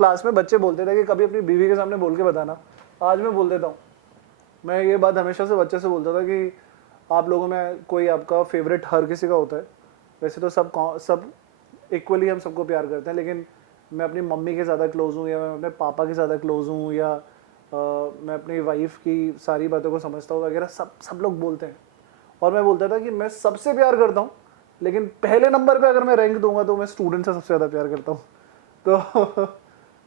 Class में बच्चे बोलते थे कि कभी अपनी बीवी के सामने बोल के बताना, आज मैं बोल देता हूँ। मैं ये बात हमेशा से बच्चे से बोलता था कि आप लोगों में कोई आपका फेवरेट हर किसी का होता है, वैसे तो सब इक्वली हम सबको प्यार करते हैं, लेकिन मैं अपनी मम्मी के ज़्यादा क्लोज हूँ, या मैं अपने पापा के ज़्यादा क्लोज हूँ, या मैं अपनी वाइफ की सारी बातों को समझता हूँ वगैरह, सब लोग बोलते हैं। और मैं बोलता था कि मैं सबसे प्यार करता हूँ, लेकिन पहले नंबर पे अगर मैं रैंक दूंगा तो मैं स्टूडेंट से सबसे ज़्यादा प्यार करता हूँ। तो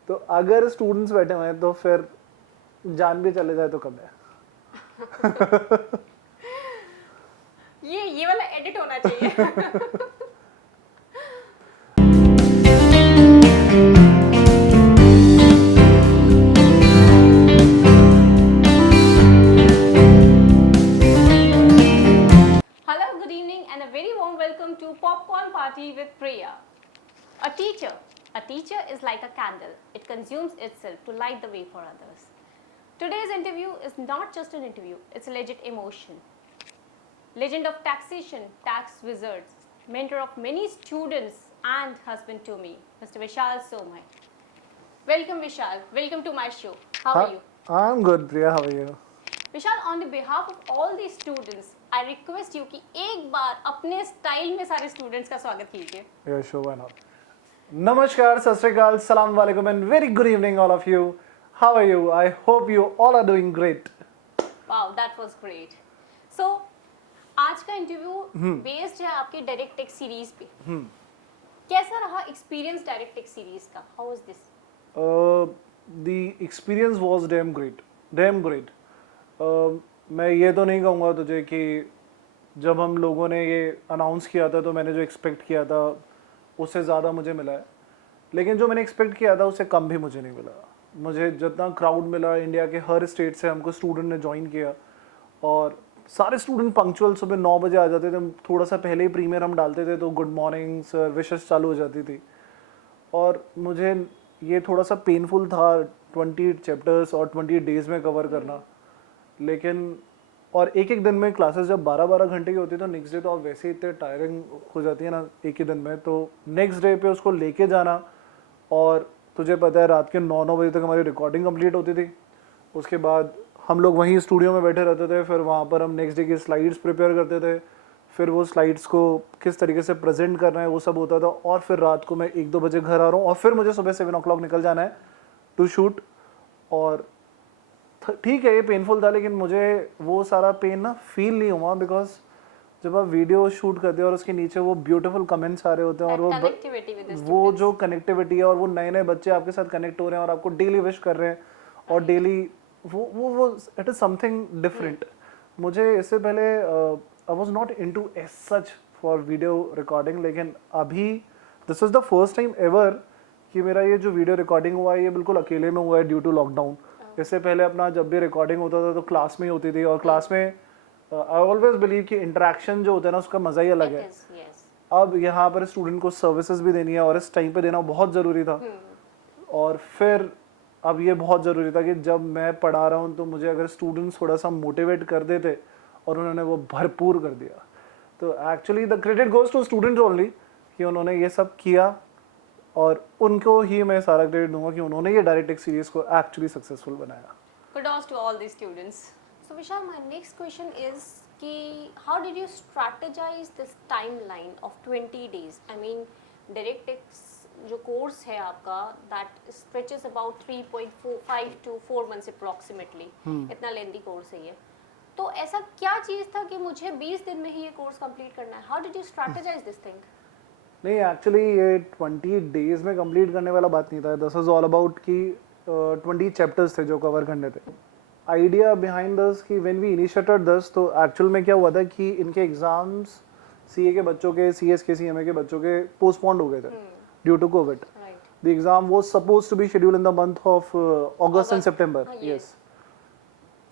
तो अगर स्टूडेंट्स बैठे हुए हैं तो फिर जान भी चले जाए तो कम है। ये वाला एडिट होना चाहिए। Hello, good evening, and a very warm welcome to Popcorn Party with Priya. A teacher is like a candle. It consumes itself to light the way for others. Today's interview is not just an interview, it's a legit emotion. Legend of taxation, tax wizards, mentor of many students and husband to me, Mr. Vishal Somai. Welcome Vishal, welcome to my show. How are you? I'm good, Priya. How are you? Vishal, on the behalf of all the students, I request you कि एक बार अपने style में सारे students का स्वागत कीजिए। Yeah, sure, why not? Namaskar, Sat Sri Akal, Salam Alaikum, and very good evening, all of you. How are you? I hope you all are doing great. Wow, that was great. So, आज का interview based है आपके direct tech series पे। कैसा रहा experience direct tech series का? How was this? The experience was damn great. Damn great. मैं ये तो नहीं कहूँगा तुझे कि जब हम लोगों ने ये अनाउंस किया था तो मैंने जो एक्सपेक्ट किया था उससे ज़्यादा मुझे मिला है, लेकिन जो मैंने एक्सपेक्ट किया था उससे कम भी मुझे नहीं मिला। मुझे जितना क्राउड मिला, इंडिया के हर स्टेट से हमको स्टूडेंट ने ज्वाइन किया, और सारे स्टूडेंट पंक्चुअल सुबह 9 बजे आ जाते थे। थोड़ा सा पहले ही प्रीमियर हम डालते थे तो गुड मॉर्निंग सर विशेस चालू हो जाती थी, और मुझे ये थोड़ा सा पेनफुल था 20 चैप्टर्स और 20 डेज़ में कवर करना। लेकिन और एक एक दिन में क्लासेस जब 12-12 घंटे की होती है तो नेक्स्ट डे तो आप वैसे ही इतने टायरिंग हो जाती है ना एक ही दिन में, तो नेक्स्ट डे पे उसको लेके जाना। और तुझे पता है रात के 9-9 बजे तक हमारी रिकॉर्डिंग कंप्लीट होती थी। उसके बाद हम लोग वहीं स्टूडियो में बैठे रहते थे, फिर वहाँ पर हम नेक्स्ट डे की स्लाइड्स प्रिपेयर करते थे, फिर वो स्लाइड्स को किस तरीके से प्रेजेंट करना है वो सब होता था। और फिर रात को मैं 1-2 बजे घर आ रहा हूँ और फिर मुझे सुबह 7 o'clock निकल जाना है टू शूट। और ठीक है ये पेनफुल था, लेकिन मुझे वो सारा पेन ना फील नहीं हुआ, बिकॉज जब आप वीडियो शूट करते हो और उसके नीचे वो ब्यूटीफुल कमेंट्स आ रहे होते हैं और वो जो कनेक्टिविटी है और वो नए नए बच्चे आपके साथ कनेक्ट हो रहे हैं और आपको डेली विश कर रहे हैं और डेली वो इट इज समथिंग डिफरेंट। मुझे इससे पहले I was not into as such for video recording, लेकिन अभी this is the first time ever कि मेरा ये जो वीडियो रिकॉर्डिंग हुआ है ये बिल्कुल अकेले में हुआ है ड्यू टू लॉकडाउन। इससे पहले अपना जब भी रिकॉर्डिंग होता था तो क्लास में ही होती थी, और क्लास में आई ऑलवेज बिलीव कि इंटरेक्शन जो होता है ना उसका मज़ा ही अलग है। अब यहाँ पर स्टूडेंट को सर्विसेज भी देनी है और इस टाइम पे देना बहुत ज़रूरी था। और फिर अब ये बहुत ज़रूरी था कि जब मैं पढ़ा रहा हूँ तो मुझे अगर स्टूडेंट्स थोड़ा सा मोटिवेट कर देते, और उन्होंने वो भरपूर कर दिया। तो actually the credit goes to students only कि उन्होंने ये सब किया, और उनको ही मैं सारा क्रेडिट दूंगा कि उन्होंने ये डायरेक्ट टेक सीरीज को एक्चुअली सक्सेसफुल बनाया। Kudos to all the students. So Vishal, my next question is कि how did you strategize this timeline of 20 days? I mean, DirectX जो कोर्स है आपका that stretches about 3.45 to 4 months approximately. इतना lengthy course है ये। तो ऐसा क्या चीज़ था कि मुझे 20 दिन में ही ये कोर्स कंप्लीट करना है? How did you strategize this thing? नहीं एक्चुअली ये 20 डेज में कंप्लीट करने वाला बात नहीं था। दिस इज ऑल अबाउट कि 20 चैप्टर्स थे जो कवर करने थे। आइडिया बिहाइंड दिस कि व्हेन वी इनिशिएटेड दिस, तो एक्चुअल में क्या हुआ था कि इनके एग्जाम्स सीए के बच्चों के, सीएस के, सीएमए के बच्चों के पोस्टपोन्ड हो गए थे due to COVID. The exam was supposed to be scheduled in the month of August and September. Yes,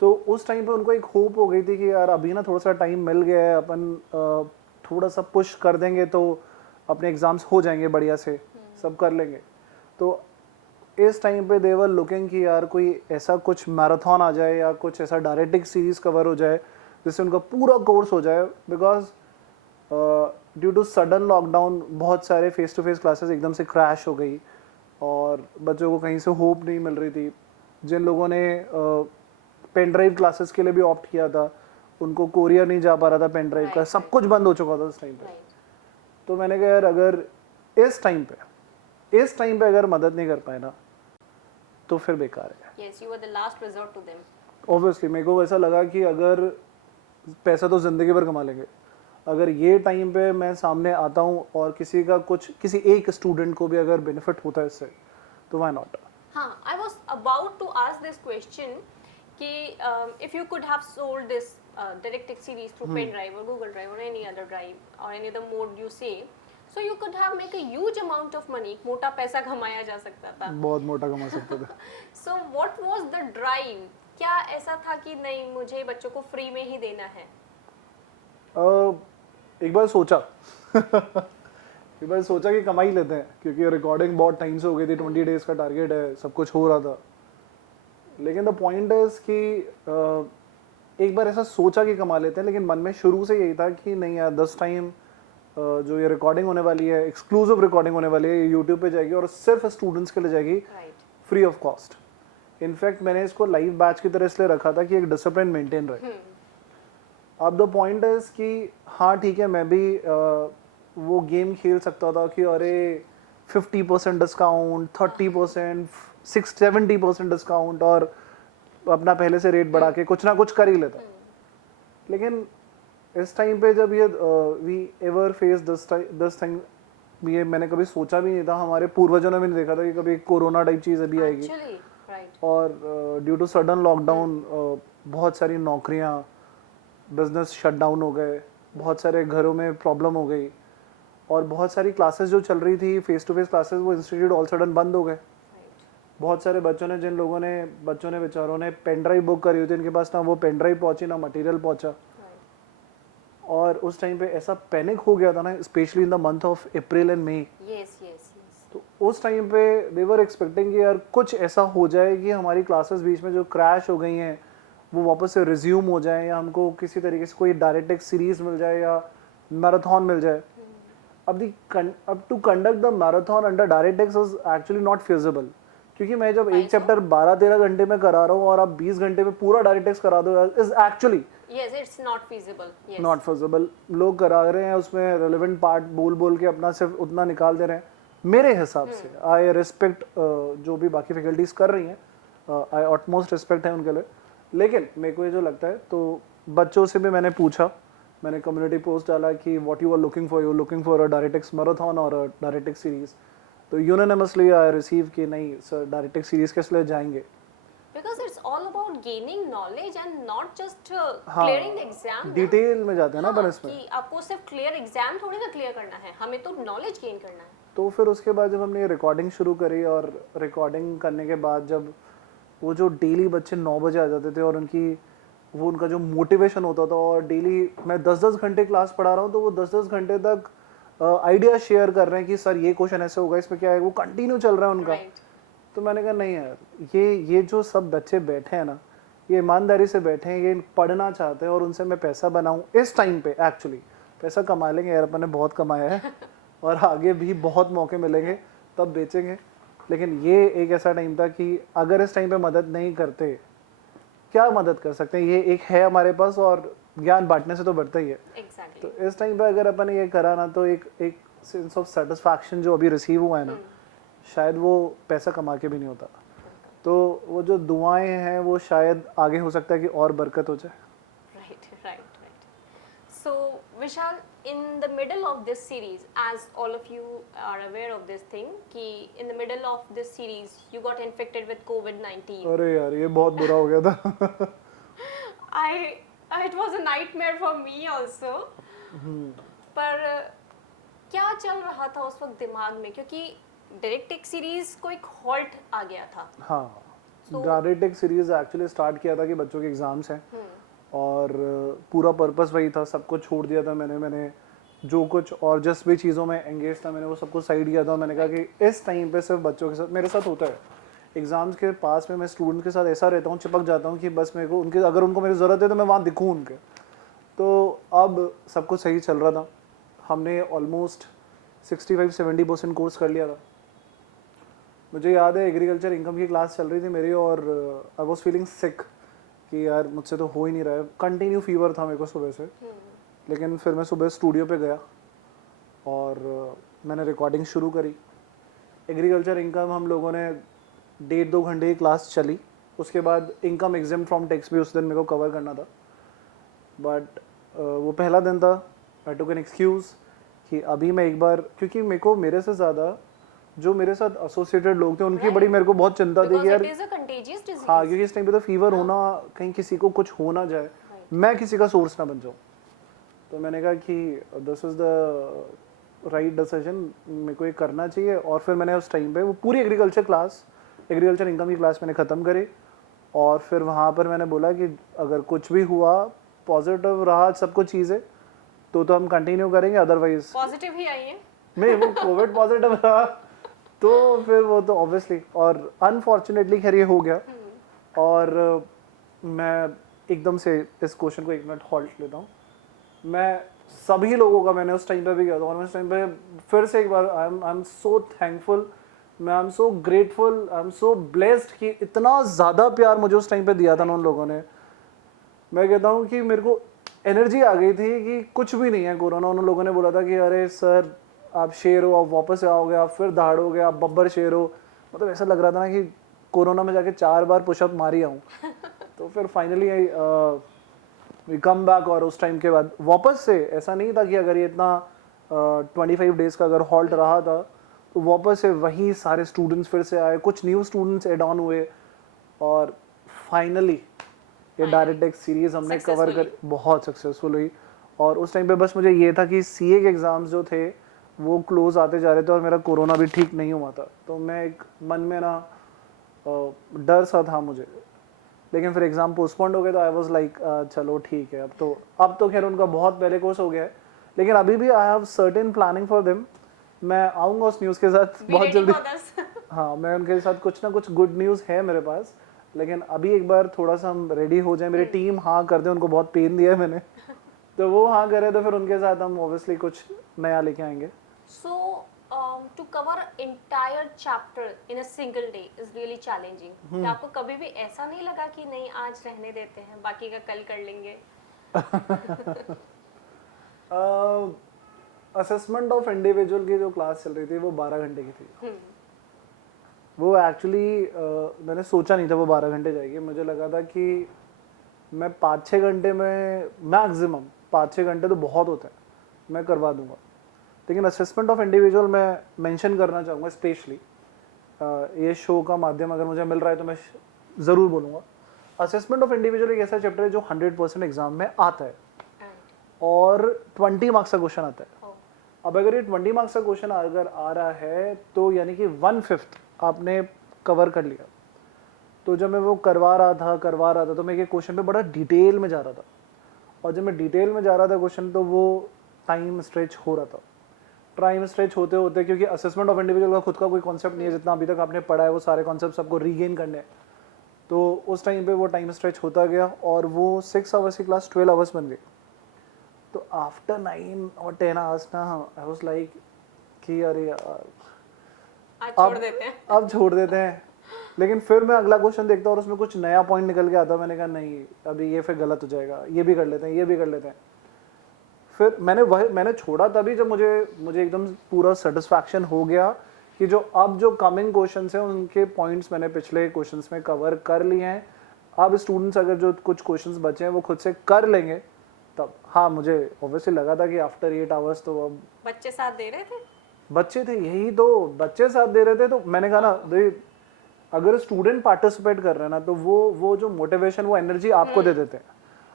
तो उस टाइम पे उनको एक होप हो गई थी कि यार अभी ना थोड़ा सा टाइम मिल गया है, अपन थोड़ा सा पुश कर देंगे तो अपने एग्जाम्स हो जाएंगे बढ़िया से, सब कर लेंगे। तो इस टाइम पे दे वर लुकिंग कि यार कोई ऐसा कुछ मैराथन आ जाए या कुछ ऐसा डायरेक्ट सीरीज कवर हो जाए जिससे उनका पूरा कोर्स हो जाए, because due to sudden lockdown बहुत सारे फेस टू फेस क्लासेस एकदम से क्रैश हो गई। और बच्चों को कहीं से होप नहीं मिल रही थी। जिन लोगों ने पेन ड्राइव क्लासेस के लिए भी ऑप्ट किया था, उनको कोरियर नहीं जा पा रहा था पेन ड्राइव का, सब कुछ बंद हो चुका था उस टाइम पे। तो मैंने कहा यार अगर इस टाइम पे अगर मदद नहीं कर पाए ना तो फिर बेकार है। Yes, you were the last resort to them. Obviously मेरे को ऐसा लगा कि अगर पैसा तो ज़िंदगी भर कमा लेंगे, अगर ये टाइम पे मैं सामने आता हूँ और किसी एक स्टूडेंट को भी अगर बेनिफिट होता है इससे, तो व्हाई नॉट। हाँ, I was about to ask this question कि if you could have sold this DirectX series through pen drive or Google Drive or any other drive or any other mode you say, so you could have make a huge amount of money. मोटा पैसा कमाया जा सकता था। बहुत मोटा कमा सकते थे। So what was the drive? क्या ऐसा था कि नहीं मुझे बच्चों को फ्री में ही देना है? एक बार सोचा कि कमा ही लेते हैं, क्योंकि रिकॉर्डिंग बहुत टाइम से हो गई थी, 20 डेज का टारगेट है, सब कुछ हो रहा था। लेकिन द पॉइंट इज कि एक बार ऐसा सोचा कि कमा लेते हैं, लेकिन मन में शुरू से यही था कि नहीं यार, 10 टाइम जो ये रिकॉर्डिंग होने वाली है, एक्सक्लूसिव रिकॉर्डिंग होने वाली है, ये यूट्यूब पे जाएगी और सिर्फ स्टूडेंट्स के लिए जाएगी, फ्री ऑफ कॉस्ट। इनफैक्ट मैंने इसको लाइव बैच की तरह इसलिए रखा था कि एक डिसिप्लिन मेंटेन रहे। अब द पॉइंट इज कि हाँ ठीक है, मैं भी वो गेम खेल सकता था कि अरे 50% डिस्काउंट, 30%, 70% डिस्काउंट और अपना पहले से रेट बढ़ा के कुछ ना कुछ कर ही लेता। लेकिन इस टाइम पे जब ये we ever face this thing, ये मैंने कभी सोचा भी नहीं था, हमारे पूर्वजों ने भी नहीं देखा था कि कभी कोरोना टाइप चीज़ अभी आएगी। और ड्यू टू सडन लॉकडाउन बहुत सारी नौकरियां, बिजनेस शट डाउन हो गए, बहुत सारे घरों में प्रॉब्लम हो गई और बहुत सारी क्लासेस जो चल रही थी फेस टू फेस क्लासेस, वो इंस्टीट्यूट ऑल सडन बंद हो गए। बहुत सारे बच्चों ने बेचारों ने पेन ड्राइव बुक करी हुई थी, इनके पास ना वो पेन ड्राइव पहुंची ना मटेरियल पहुंचा। और उस टाइम पे ऐसा पैनिक हो गया था ना, specially in the month of April and May. तो उस टाइम पे दे वर एक्सपेक्टिंग कि यार कुछ ऐसा हो जाए कि हमारी क्लासेस बीच में जो क्रैश हो गई हैं वो वापस से रिज्यूम हो जाए, या हमको किसी तरीके से कोई डायरेक्ट सीरीज मिल जाए या मैराथन मिल जाए। अब to conduct the marathon under direct is actually not feasible, क्योंकि मैं जब एक चैप्टर 12-13 घंटे में करा रहा हूँ और आप 20 घंटे में पूरा डायरेक्ट करा दो, इज एक्चुअली नॉट फिजिबल। लोग करा रहे हैं, उसमें रेलेवेंट पार्ट बोल के अपना सिर्फ उतना निकाल दे रहे हैं। मेरे हिसाब से आई रिस्पेक्ट जो भी बाकी फैकल्टीज कर रही हैं, आई ऑटमोस्ट रिस्पेक्ट है उनके लिए। लेकिन मेरे को ये जो लगता है, तो बच्चों से भी मैंने पूछा, मैंने कम्युनिटी पोस्ट डाला कि what you are looking for a direct marathon और अ डायरेक्ट सीरीज। तो यूनानिमसली आई रिसीव कि नहीं सर, डायरेक्ट सीरीज के लिए जाएंगे। Because it's all about gaining knowledge and not just clearing the exam. Detail में जाते हैं ना अपन इसमें, कि आपको सिर्फ क्लियर एग्जाम थोड़ी ना क्लियर करना है, हमें तो नॉलेज गेन करना है। तो फिर उसके बाद जब हमने रिकॉर्डिंग शुरू करी, और रिकॉर्डिंग करने के बाद जब वो जो डेली बच्चे 9 बजे आ जाते थे और उनका जो मोटिवेशन होता था, और डेली मैं 10-10 घंटे क्लास पढ़ा रहा हूँ, तो वो 10-10 घंटे तक आइडिया शेयर कर रहे हैं कि सर ये क्वेश्चन ऐसे होगा, इसमें क्या है, वो कंटिन्यू चल रहा है उनका। तो मैंने कहा नहीं यार, ये जो सब बच्चे बैठे हैं ना, ये ईमानदारी से बैठे हैं, ये पढ़ना चाहते हैं और उनसे मैं पैसा बनाऊं इस टाइम पे। एक्चुअली पैसा कमा लेंगे यार, अपन ने बहुत कमाया है और आगे भी बहुत मौके मिलेंगे, तब बेचेंगे। लेकिन ये एक ऐसा टाइम था कि अगर इस टाइम पे मदद नहीं करते, क्या मदद कर सकते हैं, ये एक है हमारे पास और ज्ञान बांटने से तो बढ़ता ही है। exactly. तो इस टाइम पे अगर अपन ने ये करा ना, तो एक सेंस ऑफ सेटिस्फैक्शन जो अभी रिसीव हुआ है ना, शायद वो पैसा कमा के भी नहीं होता। तो वो जो दुआएं हैं वो शायद आगे हो सकता है कि और बरकत हो जाए। Right. So Vishal, in the middle of this series, as all of you are aware of this thing, कि in the middle of this series you got infected with COVID-19. अरे यार ये बहुत बुरा हो गया था। It was a nightmare for me also. पर क्या चल रहा था उस वक्त दिमाग में, क्योंकि डायरेक्ट सीरीज को एक हॉल्ट आ गया था। हाँ, डायरेक्ट सीरीज एक्चुअली स्टार्ट किया था कि बच्चों के एग्जाम्स हैं, और पूरा पर्पस वही था, सब कुछ छोड़ दिया था मैंने जो कुछ और जिस भी चीज़ों में एंगेज था मैंने वो सब कुछ साइड किया था। मैंने कहा कि इस टाइम पे सिर्फ बच्चों के साथ, मेरे साथ होता है एग्जाम्स के पास में, मैं स्टूडेंट के साथ ऐसा रहता हूँ, चिपक जाता हूँ कि बस मेरे को अगर उनको मेरी ज़रूरत है तो मैं वहाँ दिखूँ उनके। तो अब सब कुछ सही चल रहा था, हमने ऑलमोस्ट 65-70% कोर्स कर लिया था। मुझे याद है एग्रीकल्चर इनकम की क्लास चल रही थी मेरी और आई वॉज फीलिंग सिक कि यार मुझसे तो हो ही नहीं रहा है, कंटिन्यू फीवर था मेरे को सुबह से। लेकिन फिर मैं सुबह स्टूडियो पे गया और मैंने रिकॉर्डिंग शुरू करी। एग्रीकल्चर इनकम हम लोगों ने 1.5-2 घंटे की क्लास चली, उसके बाद इनकम एग्जाम फ्रॉम टैक्स भी उस दिन मेरे को कवर करना था। बट वो पहला दिन था, आई टुक एन एक्सक्यूज़ कि अभी मैं एक बार, क्योंकि मेरे को मेरे से ज़्यादा जो मेरे साथ एसोसिएटेड लोग थे उनकी बड़ी मेरे को बहुत चिंता थी कि यार हाँ, क्योंकि इस टाइम पे तो फीवर होना, कहीं किसी को कुछ हो ना जाए, मैं किसी का सोर्स ना बन जाऊँ। तो मैंने कहा कि this is the right decision, मेरे को ये करना चाहिए। और फिर मैंने उस टाइम पे वो पूरी एग्रीकल्चर इनकम की क्लास मैंने ख़त्म करी। और फिर वहाँ पर मैंने बोला कि अगर कुछ भी हुआ, पॉजिटिव रहा सब कुछ चीज़ें, तो हम कंटिन्यू करेंगे, अदरवाइज पॉजिटिव ही आई है नहीं, वो कोविड पॉजिटिव रहा तो फिर वो तो ऑब्वियसली, और अनफॉर्चुनेटली खैर ये हो गया। और मैं एकदम से इस क्वेश्चन को 1 मिनट हॉल्ट लेता हूँ। मैं सभी लोगों का, मैंने उस टाइम पे भी किया था और उस टाइम पे फिर से एक बार आई एम सो थैंकफुल, मैं I am so grateful, I am so blessed कि इतना ज़्यादा प्यार मुझे उस टाइम पे दिया था ना उन लोगों ने। मैं कहता हूँ कि मेरे को एनर्जी आ गई थी कि कुछ भी नहीं है कोरोना। उन लोगों ने बोला था कि अरे सर आप शेर हो, आप वापस आओगे, आप फिर दहाड़ोगे, आप बब्बर शेर हो। मतलब ऐसा लग रहा था ना कि कोरोना में जाके 4 बार पुशअप मारी आऊँ। तो फिर फाइनली वी कम बैक। और उस टाइम के बाद वापस से ऐसा नहीं था कि अगर ये इतना 25 डेज़ का अगर हॉल्ट रहा था तो वापस से वही सारे स्टूडेंट्स फिर से आए, कुछ न्यू स्टूडेंट्स एड ऑन हुए और फाइनली ये डायरेक्ट टेक्स्ट सीरीज हमने कवर कर बहुत सक्सेसफुल हुई। और उस टाइम पे बस मुझे ये था कि सीए के एग्ज़ाम्स जो थे वो क्लोज आते जा रहे थे और मेरा कोरोना भी ठीक नहीं हुआ था। तो मैं एक मन में ना डर सा था मुझे। लेकिन फिर एग्ज़ाम पोस्टपोन्ड हो गए तो आई वाज लाइक चलो ठीक है, अब तो खैर उनका बहुत पहले कोर्स हो गया है। लेकिन अभी भी I have certain planning for them. मैं आऊँगा उस न्यूज़ के साथ बहुत जल्दी। हाँ, मैं उनके साथ कुछ ना कुछ गुड न्यूज़ है मेरे पास। लेकिन अभी एक बार थोड़ा सा हम रेडी हो जाए, मेरी टीम हाँ कर दे, उनको बहुत पेन दिया है मैंने तो वो हाँ करे तो फिर उनके साथ हम ऑब्वियसली कुछ नया लेके आएंगे। So, to cover entire chapter in a single day is really challenging. क्या आपको कभी भी ऐसा नहीं लगा कि नहीं आज रहने देते हैं, बाकी का कल कर लेंगे? असेसमेंट ऑफ इंडिविजुअल की जो क्लास चल रही थी वो 12 घंटे की थी। वो एक्चुअली मैंने सोचा नहीं था वो 12 घंटे जाएगी। मुझे लगा था कि मैं 5-6 घंटे में मैक्सिमम, 5-6 घंटे तो बहुत होते हैं, मैं करवा दूंगा। लेकिन असेसमेंट ऑफ इंडिविजुअल मैं मेंशन करना चाहूँगा स्पेशली, ये शो का माध्यम अगर मुझे मिल रहा है तो मैं ज़रूर बोलूँगा। असेसमेंट ऑफ इंडिविजुअल एक ऐसा चैप्टर है जो 100% एग्जाम में आता है और 20 मार्क्स का क्वेश्चन आता है। अब अगर ये 20 मार्क्स का क्वेश्चन अगर आ रहा है तो यानी कि 1/5 आपने कवर कर लिया। तो जब मैं वो करवा रहा था तो मैं ये क्वेश्चन पे बड़ा डिटेल में जा रहा था। और जब मैं डिटेल में जा रहा था क्वेश्चन तो वो टाइम स्ट्रेच हो रहा था। टाइम स्ट्रेच होते होते, क्योंकि असेसमेंट ऑफ इंडिविजुअल का खुद का कोई कॉन्सेप्ट नहीं है, जितना अभी तक आपने पढ़ा है वो सारे कॉन्सेप्ट आपको रीगेन करने हैं। तो उस टाइम पे वो टाइम स्ट्रेच होता गया और वो 6 आवर्स की क्लास 12 आवर्स बन गई। तो आफ्टर 9 और 10 आवर्स ना आई वाज लाइक कि अरे यार अब छोड़ देते हैं। लेकिन फिर मैं अगला क्वेश्चन देखता और उसमें कुछ नया पॉइंट निकल के आता। मैंने कहा नहीं, अभी ये फिर गलत हो जाएगा, ये भी कर लेते हैं। फिर मैंने छोड़ा तभी जब मुझे एकदम पूरा सेटिस्फैक्शन हो गया कि जो कमिंग क्वेश्चंस हैं उनके पॉइंट्स मैंने पिछले क्वेश्चंस में कवर कर लिए हैं। अब स्टूडेंट्स अगर जो कुछ क्वेश्चंस बचे हैं वो खुद से कर लेंगे तब हाँ, मुझे ऑब्वियसली लगा था कि आफ्टर 8 आवर्स तो अब बच्चे साथ दे रहे थे, बच्चे थे, यही तो बच्चे साथ दे रहे थे। तो मैंने कहा ना, अगर स्टूडेंट पार्टिसिपेट कर रहे हैं ना तो वो जो मोटिवेशन, वो एनर्जी आपको दे देते हैं।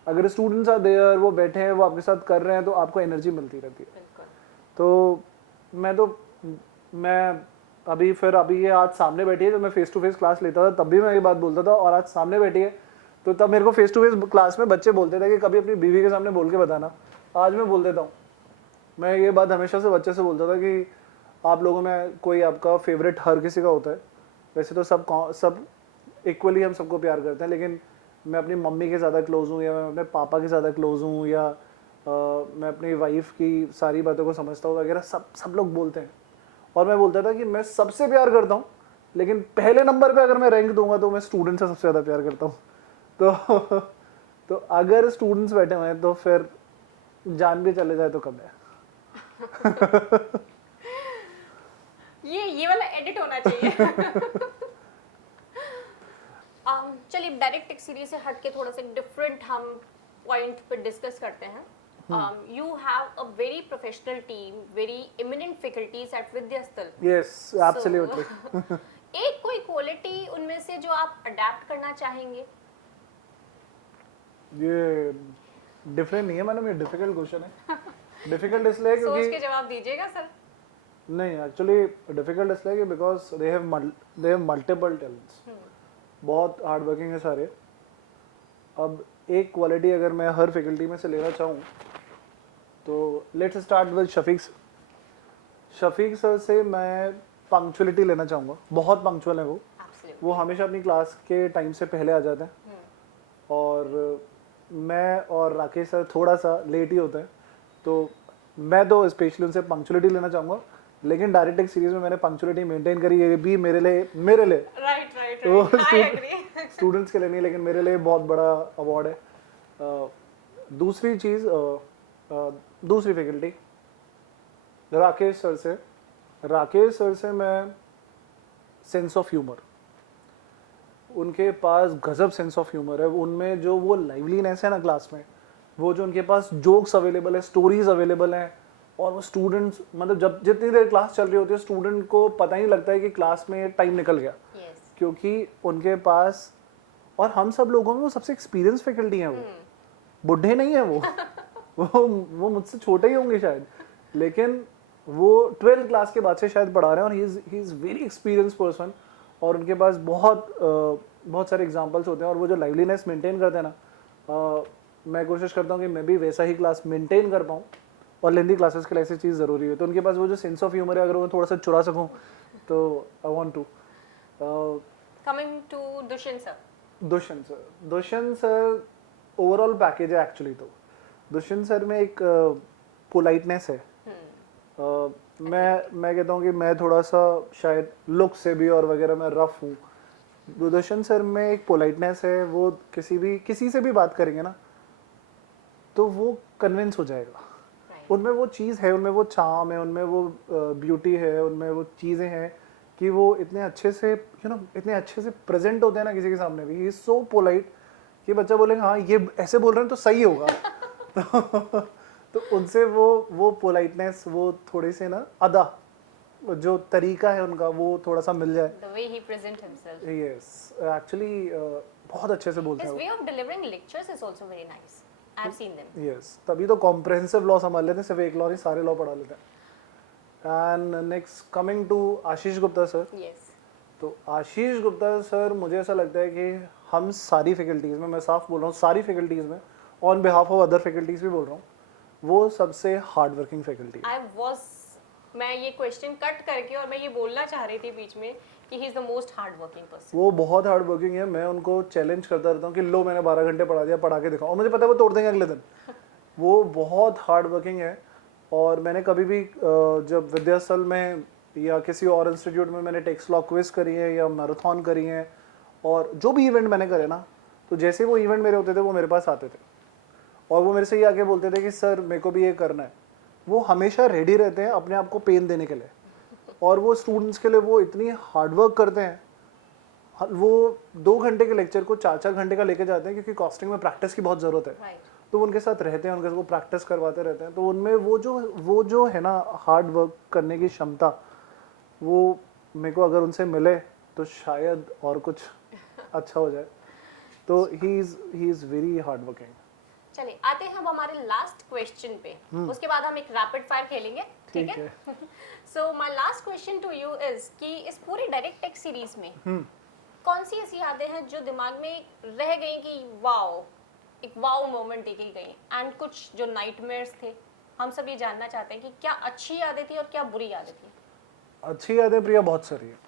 अगर स्टूडेंट्स आर देयर, वो बैठे हैं, वो आपके साथ कर रहे हैं तो आपको एनर्जी मिलती रहती है। तो मैं अभी ये आज सामने बैठी है, जब मैं फेस टू फेस क्लास लेता था तब भी मैं ये बात बोलता था, और आज सामने बैठी है तो तब मेरे को फेस टू फेस क्लास में बच्चे बोलते थे कि कभी अपनी बीवी के सामने बोल के बताना। आज मैं बोल देता हूँ। मैं ये बात हमेशा से बच्चे से बोलता था कि आप लोगों में कोई आपका फेवरेट हर किसी का होता है। वैसे तो सब इक्वली हम सबको प्यार करते हैं, लेकिन मैं अपनी मम्मी के ज़्यादा क्लोज हूँ, या मैं अपने पापा के ज़्यादा क्लोज हूँ, या मैं अपनी वाइफ की सारी बातों को समझता हूँ वगैरह, सब लोग बोलते हैं। और मैं बोलता था कि मैं सबसे प्यार करता हूँ, लेकिन पहले नंबर पे अगर मैं रैंक दूंगा तो मैं स्टूडेंट से सबसे ज़्यादा प्यार करता हूँ। तो अगर स्टूडेंट्स बैठे हुए हैं तो फिर जान भी चले जाए तो कम है। ये वाला एडिट होना चाहिए। चलिए डायरेक्ट टेक सीरीज से हट के थोड़ा सा डिफरेंट हम पॉइंट पे डिस्कस करते हैं। You have a very professional team, very eminent faculties at Vidyasthal. Yes absolutely. एक कोई क्वालिटी उनमें से जो आप अडेप्ट करना चाहेंगे? ये डिफरेंट नहीं है मैडम, ये डिफिकल्ट क्वेश्चन है। डिफिकल्ट इसलिए सोच क्योंकि के जवाब दीजिएगा सर। नहीं एक्चुअली डिफिकल्ट इसलिए कि because they have multiple talents, बहुत हार्ड वर्किंग है सारे। अब एक क्वालिटी अगर मैं हर फैकल्टी में से लेना चाहूँ तो let's start with Shafiq sir. Shafiq sir से मैं पंक्चुअलिटी लेना चाहूँगा, बहुत पंक्चुअल है वो। Absolutely. वो हमेशा अपनी क्लास के टाइम से पहले आ जाते हैं और मैं और राकेश सर थोड़ा सा लेट ही होता है, तो मैं तो स्पेशली उनसे पंक्चुअलिटी लेना चाहूँगा। लेकिन डायरेक्ट एक सीरीज में मैंने पंक्चुअलिटी मेंटेन करी, ये भी मेरे लिए राइट आई एग्री। स्टूडेंट्स के लिए नहीं लेकिन मेरे लिए बहुत बड़ा अवार्ड है। दूसरी चीज़ दूसरी फैकल्टी राकेश सर से मैं सेंस ऑफ ह्यूमर, उनके पास गजब सेंस ऑफ ह्यूमर है। उनमें जो वो लाइवलीनेस है ना क्लास में, वो जो उनके पास जोक्स अवेलेबल है, स्टोरीज अवेलेबल हैं, और वो स्टूडेंट्स मतलब जब जितनी देर क्लास चल रही होती है स्टूडेंट को पता ही नहीं लगता है कि क्लास में टाइम निकल गया। क्योंकि उनके पास, और हम सब लोगों में वो सबसे एक्सपीरियंस फैकल्टी हैं। वो बुढ़े नहीं है वो मुझसे छोटे ही होंगे शायद, लेकिन वो 12th क्लास के बाद से शायद पढ़ा रहे हैं और he is very experience person. और उनके पास बहुत सारे एग्जांपल्स होते हैं और वो जो लाइवलीनेस मेंटेन करते हैं ना, मैं कोशिश करता हूँ कि मैं भी वैसा ही क्लास मेंटेन कर पाऊँ। और लेंदी क्लासेस के लिए ऐसी चीज़ ज़रूरी है, तो उनके पास वो जो सेंस ऑफ ह्यूमर है अगर वो थोड़ा सा चुरा सकूँ तो I want to. Coming to Dushyant sir overall package है एक्चुअली। तो दुष्यंत सर में एक पोलाइटनेस है। मैं कहता हूँ कि मैं थोड़ा सा शायद लुक से भी और वगैरह मैं रफ हूँ। दुष्यंत सर में एक पोलाइटनेस है, वो किसी से भी बात करेंगे ना तो वो कन्विंस हो जाएगा। उनमें वो चीज़ है, उनमें वो चार्म है, उनमें वो ब्यूटी है, उनमें वो चीज़ें हैं कि वो इतने अच्छे से इतने अच्छे से प्रेजेंट होते हैं ना किसी के सामने भी। ही इज सो पोलाइट कि बच्चा बोलेगा हाँ ये ऐसे बोल रहे हैं तो सही होगा। तो उनसे वो पोलाइटनेस, वो थोड़ी से ना अदा जो तरीका है उनका, वो थोड़ा सा मिल जाए। The way he present himself. Yes, actually बहुत अच्छे से बोलते हैं। His way of delivering lectures is also very nice. I've seen them. Yes, तभी तो कॉम्प्रहेंसिव लॉ संभाल लेते हैं, सिर्फ एक लॉ नहीं सारे लॉ पढ़ा लेते हैं। And next coming to Ashish Gupta sir. Yes. तो आशीष गुप्ता सर मुझे ऐसा लगता है कि हम सारी फैकल्टीज़ में, मैं साफ बोल रहा हूँ सारी फैकल्टीज़ में, on behalf of other faculties भी बोल रहा हूँ, वो सबसे हार्ड वर्किंग फैकल्टी है। मैं ये क्वेश्चन कट करके और मैं ये बोलना चाह रही थी बीच में कि he is the most hard working person. वो बहुत हार्ड वर्किंग है। मैं उनको चैलेंज करता रहता हूँ कि लो मैंने 12 घंटे पढ़ा दिया, पढ़ा के दिखाओ, और मुझे पता है वो तोड़ देंगे अगले दिन। वो बहुत हार्ड वर्किंग है। और मैंने कभी भी जब विद्यास्थल में या किसी और इंस्टीट्यूट में मैंने टेक्स्ट लॉ क्विज करी है या मैराथन करी है, और जो भी इवेंट मैंने करे ना, तो जैसे वो इवेंट मेरे होते थे वो मेरे पास आते थे और वो मेरे से ये आके बोलते थे कि सर मेरे को भी ये करना है। वो हमेशा रेडी रहते हैं अपने आप को पेन देने के लिए, और वो स्टूडेंट्स के लिए वो इतनी हार्डवर्क करते हैं। वो 2 घंटे के लेक्चर को 4-4 घंटे का लेके जाते हैं क्योंकि कॉस्टिंग में प्रैक्टिस की बहुत ज़रूरत है। तो उनके साथ रहते हैं, उनके साथ वो प्रैक्टिस करवाते रहते हैं। तो उनमें वो जो है ना हार्ड वर्क करने की क्षमता, वो मेरे को अगर उनसे मिले तो शायद और कुछ अच्छा हो जाए। तो he is very hard working. चलिए आते हैं हम हमारे लास्ट क्वेश्चन पे, उसके बाद हम एक रैपिड फायर खेलेंगे, ठीक है? So my last question to you is कि इस पूरी डायरेक्ट टेक सीरीज में कौन सी ऐसी यादें हैं जो दिमाग में रह गई कि वाओ, एक वाओ मोमेंट देखी गई, एंड कुछ जो नाइटमेयर्स थे? हम सब ये जानना चाहते हैं कि क्या अच्छी यादें थी और क्या बुरी यादें थी। अच्छी यादें प्रिया बहुत सारी है,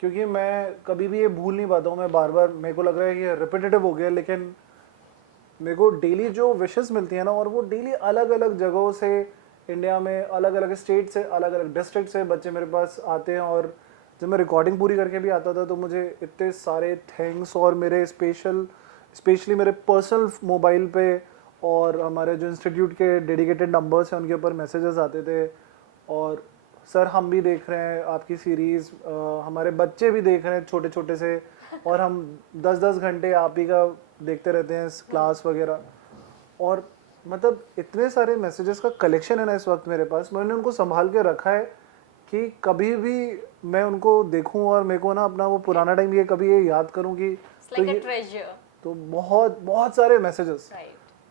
क्योंकि मैं कभी भी ये भूल नहीं पाता हूँ। मैं बार बार, मेरे को लग रहा है कि रिपीटेटिव हो गया, लेकिन मेरे को डेली जो विशेस मिलती है ना, और वो डेली अलग अलग जगहों से, इंडिया में अलग अलग स्टेट से, अलग अलग डिस्ट्रिक्ट से बच्चे मेरे पास आते हैं और जब मैं रिकॉर्डिंग पूरी करके भी आता था तो मुझे इतने सारे थैंक्स और मेरे स्पेशली मेरे पर्सनल मोबाइल पे और हमारे जो इंस्टीट्यूट के डेडिकेटेड नंबर्स हैं उनके ऊपर मैसेजेस आते थे और सर हम भी देख रहे हैं आपकी सीरीज़, हमारे बच्चे भी देख रहे हैं छोटे छोटे से और हम 10-10 घंटे आप ही का देखते रहते हैं क्लास वगैरह। और मतलब इतने सारे मैसेजेस का कलेक्शन है ना इस वक्त मेरे पास, मैंने उनको संभाल के रखा है कि कभी भी मैं उनको देखूं और मेरे को ना अपना वो पुराना टाइम ये कभी ये याद करूं कि तो बहुत बहुत सारे मैसेजेस,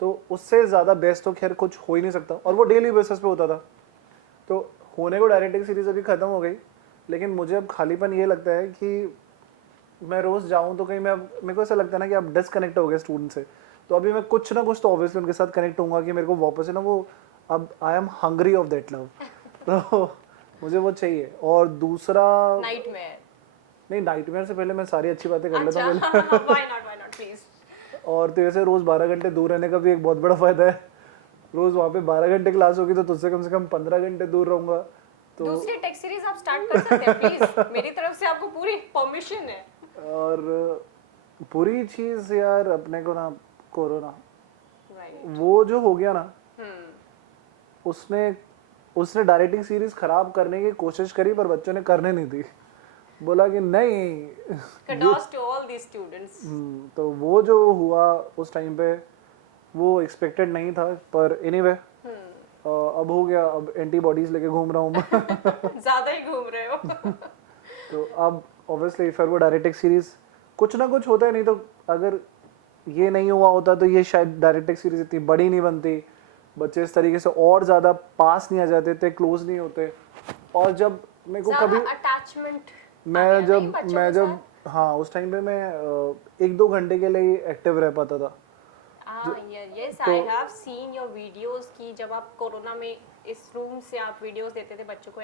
तो उससे ज़्यादा बेस्ट तो खैर कुछ हो ही नहीं सकता। और वो डेली बेसिस पे होता था। तो होने को डायरेक्टिंग सीरीज अभी ख़त्म हो गई, लेकिन मुझे अब खालीपन ये लगता है कि मैं रोज़ जाऊं तो कहीं मेरे को ऐसा लगता है ना कि आप डिसकनेक्ट हो गए स्टूडेंट से, तो अभी मैं कुछ ना कुछ तो ऑब्वियसली उनके साथ कनेक्ट होऊंगा कि मेरे को वापस है ना वो, अब I am hungry of that love, तो मुझे वो चाहिए। और दूसरा नाइटमेयर, नहीं नाइटमेयर से पहले मैं सारी अच्छी बातें कर लेता हूँ व्हाई नॉट प्लीज। और तेरे से रोज़ 12 घंटे दूर रहने का भी एक बहुत बड़ा फ़ायदा है। रोज़ वहाँ पे 12 घंटे क्लास होगी तो तुझसे कम से कम 15 घंटे दूर रहूँगा। तो दूसरी टेक सीरीज आप स्टार्ट कर सकते हैं प्लीज, मेरी तरफ से आपको पूरी परमिशन है। और पूरी चीज़ यार अपने को ना कोरोना, वो जो हो गया ना, उसने डायरेक्टिंग सीरीज खराब करने की कोशिश करी पर बच्चों ने करने नहीं दी, बोला कि नहीं। Kudos to all these students. तो वो जो हुआ उस टाइम पे वो एक्सपेक्टेड नहीं था, पर एनीवे अब हो गया, अब एंटीबॉडीज लेके घूम रहा हूँ मैं ज्यादा ही घूम रहे हो तो अब ऑब्वियसली फिर वो डायरेक्टिंग सीरीज कुछ ना कुछ होता है, नहीं तो अगर ये नहीं हुआ होता तो ये शायद डायरेक्टिंग सीरीज इतनी बड़ी नहीं बनती, बच्चे इस तरीके से और ज़्यादा पास नहीं आ जाते, इतने क्लोज नहीं होते। और जब मेरे को कभी अटैचमेंट मैं जब हाँ उस टाइम पे मैं 1-2 घंटे के लिए एक्टिव रह पाता था। yes, I have seen your videos कि जब आप कोरोना में इस रूम से आप वीडियोस देते थे बच्चों को,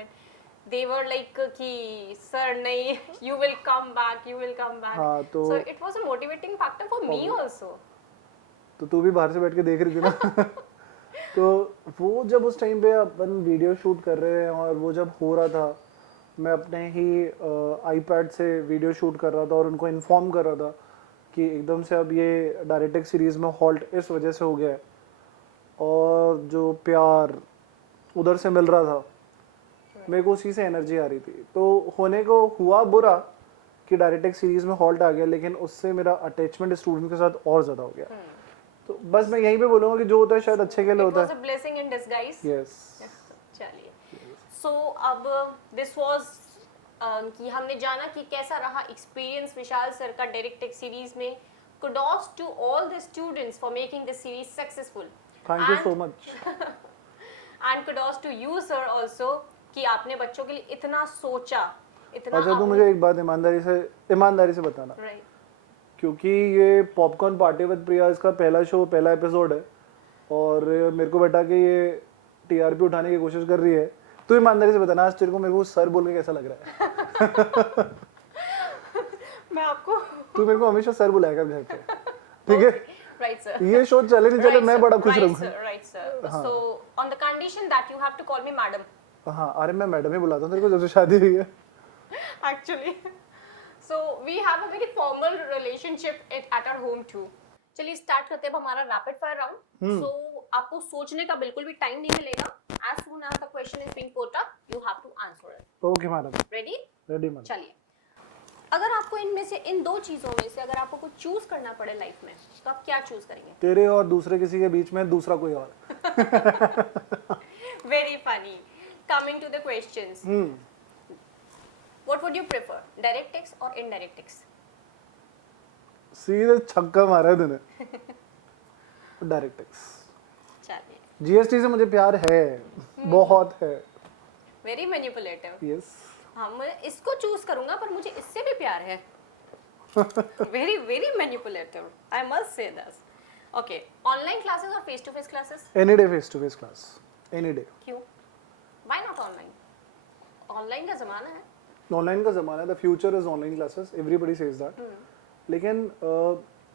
they were like कि सर नहीं, you will come back हाँ, तो so it was a motivating factor for me also। तो तू भी बाहर से बैठ के देख रही थी ना तो वो जब उस टाइम पे अपन वीडियो शूट कर रहे हैं और वो जब हो रहा था, मैं अपने ही आईपैड से वीडियो शूट कर रहा था और उनको इन्फॉर्म कर रहा था कि एकदम से अब ये डायरेक्टिंग सीरीज में हॉल्ट इस वजह से हो गया है। और जो प्यार उधर से मिल रहा था मेरे को, उसी से एनर्जी आ रही थी। तो होने को हुआ बुरा कि डायरेक्टिंग सीरीज में हॉल्ट आ गया, लेकिन उससे मेरा अटैचमेंट स्टूडेंट के साथ और ज़्यादा हो गया। तो बस मैं यहीं पे बोलूँगा कि जो होता है शायद अच्छे के लिए होता है। It was a blessing in disguise। Yes। चलिए, so अब this was कि हमने जाना कि कैसा रहा एक्सपीरियंस विशाल सर का डायरेक्टिंग सीरीज में। Kudos to all the students for making this series successful। Thank you so much। And kudos to you sir also कि आपने बच्चों के लिए इतना सोचा, इतना। अच्छा तू मुझे एक बात ईमानदारी से बताना, क्योंकि ये पॉपकॉर्न पार्टी विद प्रिया इसका पहला शो, पहला एपिसोड है और मेरे को बेटा कि ये टीआरपी उठाने की कोशिश कर रही है। तू ईमानदारी से बताना आज तेरे को मेरे को सर बोल के कैसा लग रहा है मैं आपको तू मेरे को हमेशा सर बुलाया कर घर पे, ठीक है? राइट सर, ये शो चले नहीं चले मैं बड़ा खुश रहूंगा। Right sir, so on the condition that you have to call me madam. हाँ अरे मैं मैडम ही बुलाता हूँ तेरे को जब से शादी हुई है actually. So we have a very formal relationship at our home too। चलिए स्टार्ट करते हैं हमारा रैपिड फायर राउंड। So आपको सोचने का बिल्कुल भी टाइम नहीं मिलेगा। As soon as the question is being put up, you have to answer it। Okay madam. Ready? Ready madam. चलिए, अगर आपको इनमें से इन दो चीजों में से अगर आपको कुछ चूज करना पड़े लाइफ में, तो आप क्या चूज करेंगे? तेरे और दूसरे किसी के बीच में दूसरा कोई और। Very funny। Coming to the questions। What would you prefer, DirectX or IndirectX? सीधे छक्का मारा है तूने डायरेक्टिक्स। चलिए, जीएसटी से मुझे प्यार है, बहुत है। Very manipulative. यस। हाँ, मैं इसको चूज करूंगा पर मुझे इससे भी प्यार है। Very very manipulative, I must say this. Okay, online classes और face to face classes? Any day face to face class, any day. क्यों? Why not online? ऑनलाइन का जमाना है। ऑनलाइन का ज़माना है, the future is online classes, everybody says that. लेकिन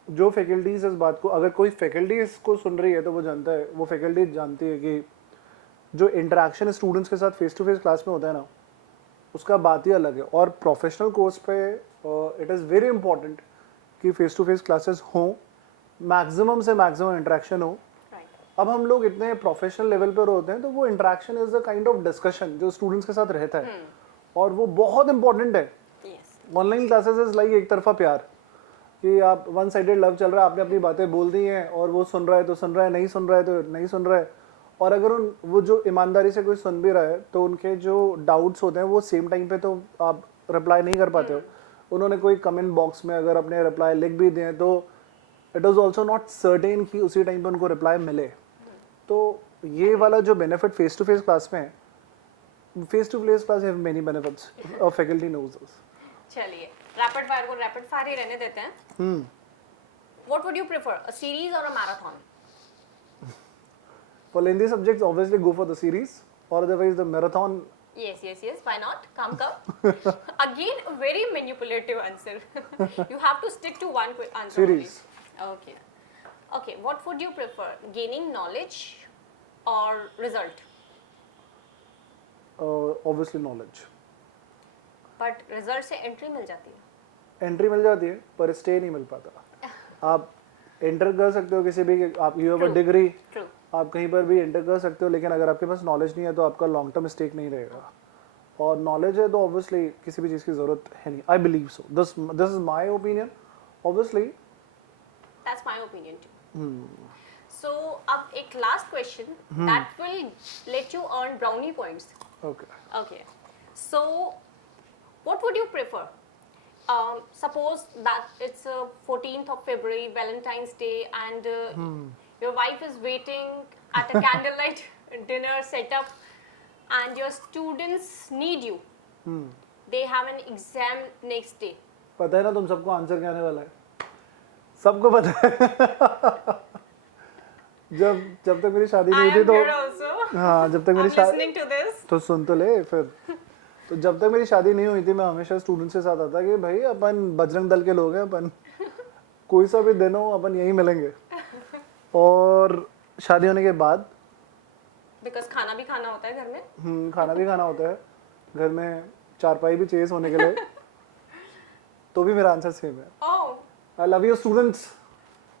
जो फैकल्टीज इस बात को, अगर कोई फैकल्टी इसको सुन रही है तो वो जानता है, वो फैकल्टी जानती है कि जो इंटरेक्शन स्टूडेंट्स के साथ फेस टू फेस क्लास में होता है ना, उसका बात ही अलग है। और प्रोफेशनल कोर्स पे इट इज़ वेरी इंपॉर्टेंट कि फेस टू फेस क्लासेस हों, मैक्सिमम से मैक्सिमम इंटरेक्शन हो। Right. अब हम लोग इतने प्रोफेशनल लेवल पर होते हैं तो वो interaction is a kind of discussion जो स्टूडेंट्स के साथ रहता है, और वो बहुत इंपॉर्टेंट है। Yes. Online classes is like एक तरफा प्यार, कि आप वन साइडेड लव चल रहा है, आपने अपनी बातें बोल दी हैं और वो सुन रहा है तो सुन रहा है, नहीं सुन रहा है तो नहीं सुन रहा है। और अगर वो जो ईमानदारी से कोई सुन भी रहा है तो उनके जो डाउट्स होते हैं वो सेम टाइम पे तो आप रिप्लाई नहीं कर पाते हो। उन्होंने कोई कमेंट बॉक्स में अगर अपने रिप्लाई लिख भी दिए तो it is also not certain कि उसी टाइम पे उनको रिप्लाई मिले। तो ये वाला जो benefit face to face class में है, face to face class have many benefits, faculty knows this. चलिए रैपिड फायर को रैपिड फायर ही रहने देते हैं। What would you prefer, a series or a marathon? For lengthy subjects, obviously go for the series, or otherwise the marathon. Yes, yes, yes. Why not? Come. Again, a very manipulative answer. You have to stick to one answer. Series. Only. Okay. Okay. What would you prefer, gaining knowledge or result? Obviously knowledge. But result से entry मिल जाती है. Entry मिल जाती है पर stay नहीं मिल पाता। आप enter कर सकते हो किसी भी, आप you have a degree, True. आप कहीं पर भी एंटर कर सकते हो, लेकिन अगर आपके पास नॉलेज नहीं है तो आपका लॉन्ग टर्म स्टेक नहीं रहेगा। और नॉलेज है तो ऑब्वियसली किसी भी चीज़ की ज़रूरत है नहीं। I believe so, this is my opinion. Obviously That's my opinion too. So, अब एक last question that will let you earn brownie points. Okay. Okay. So, what would you prefer? Suppose that it's 14th of February, Valentine's Day, and your wife is waiting at a candlelight dinner setup, and your students need you. They have an exam next day. पता है ना तुम सबको answer क्या आने वाला है, सबको पता है। जब तक मेरी शादी I नहीं हुई am थी here तो also. हाँ, जब तक मेरी I'm शादी, listening to this. तो सुन तो ले फिर। तो जब तक मेरी शादी नहीं हुई थी मैं हमेशा स्टूडेंट्स के साथ आता कि भाई अपन बजरंग दल के लोग हैं, अपन कोई सा भी दिन हो अपन यहीं मिलेंगे। और शादी होने के बाद Because खाना भी खाना होता है घर में. खाना भी खाना होता है, घर में चारपाई भी चाहिए सोने के लिए। तो भी मेरा आंसर सेम है, Oh. I love you students.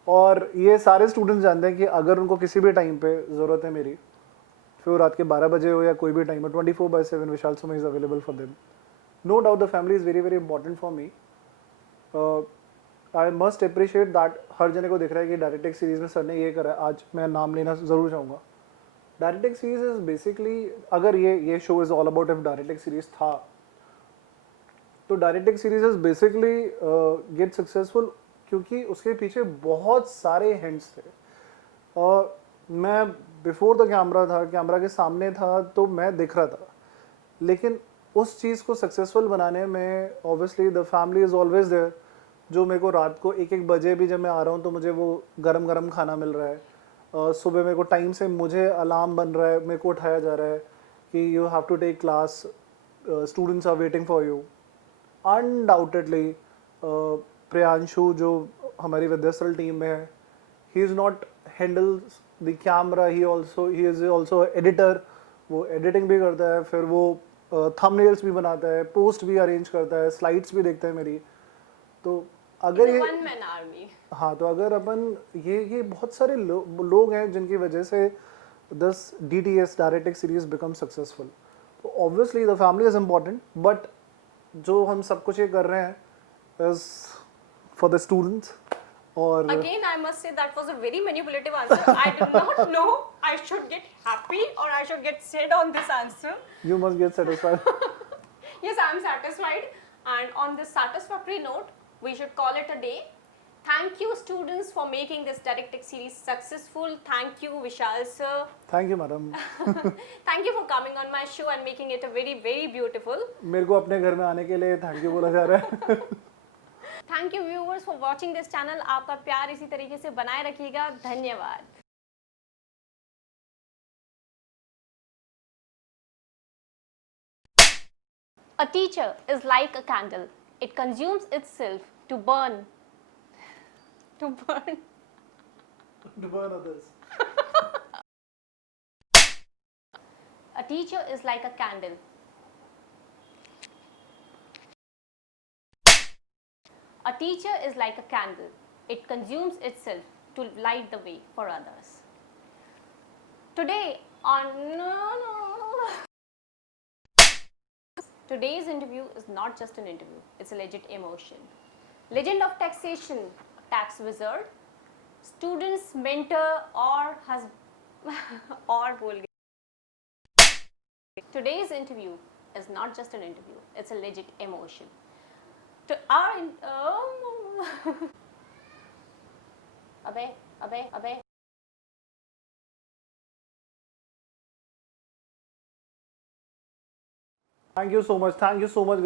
और ये सारे स्टूडेंट्स जानते हैं कि अगर उनको किसी भी टाइम पे ज़रूरत है मेरी, फिर वो रात के 12 बजे हो या कोई भी टाइम हो, 24/7 Vishal Suma is available for them. No doubt the family is very very important for me. I must appreciate that हर जने को दिख रहा है कि डायरेक्ट टेक सीरीज़ में सर ने ये करा है। आज मैं नाम लेना ज़रूर चाहूँगा। Direct tech series is basically, अगर ये show is all about if direct tech series था, तो direct tech series is basically get successful क्योंकि उसके पीछे बहुत सारे हिंट्स थे। और मैं बिफोर द कैमरा था, कैमरा के सामने था तो मैं दिख रहा था, लेकिन उस चीज़ को सक्सेसफुल बनाने में obviously the family is always there. जो मेरे को रात को 1-1 बजे भी जब मैं आ रहा हूँ तो मुझे वो गरम गरम खाना मिल रहा है। सुबह मेरे को टाइम से मुझे अलार्म बन रहा है, मेरे को उठाया जा रहा है कि you have to take class, students are waiting for you. Undoubtedly Priyanshu जो हमारी विद्यास्थल टीम में है, he is not handles the camera, he is also editor. वो एडिटिंग भी करता है, फिर वो थंबनेल्स भी बनाता है, पोस्ट भी अरेंज करता है, स्लाइड्स भी देखता है मेरी। तो अगर ये One man army. हाँ, तो अगर अपन ये बहुत सारे लोग हैं जिनकी वजह से this DTS direct tech series become successful. तो obviously the family is important, but जो हम सब कुछ ये कर रहे हैं इज फॉर द स्टूडेंट्स। और Again, I must say that was a very manipulative answer. I did not know I should get happy or I should get sad on this answer. You must get satisfied. Yes, I am satisfied. And on this satisfactory note, we should call it a day. Thank you, students, for making this direct tech series successful. Thank you, Vishal sir. Thank you madam. Thank you for coming on my show and making it a very, very beautiful. मेरे को अपने घर में आने के लिए thank you बोला जा रहा है। Thank you, viewers, for watching this channel. आपका प्यार इसी तरीके से बनाए रखिएगा। धन्यवाद। A teacher is like a candle. It consumes itself to burn. To burn. To burn others. A teacher is like a candle. A teacher is like a candle. It consumes itself to light the way for others. Today on Today's interview is not just an interview, it's a legit emotion. Legend of taxation, tax wizard, students, mentor or husband or bol gaye. Today's interview is not just an interview, it's a legit emotion. To our abe. Thank you so much, guys. you so much.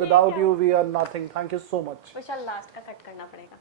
Without you, we are nothing. Thank you so much. Vishal last का cut करना पड़ेगा.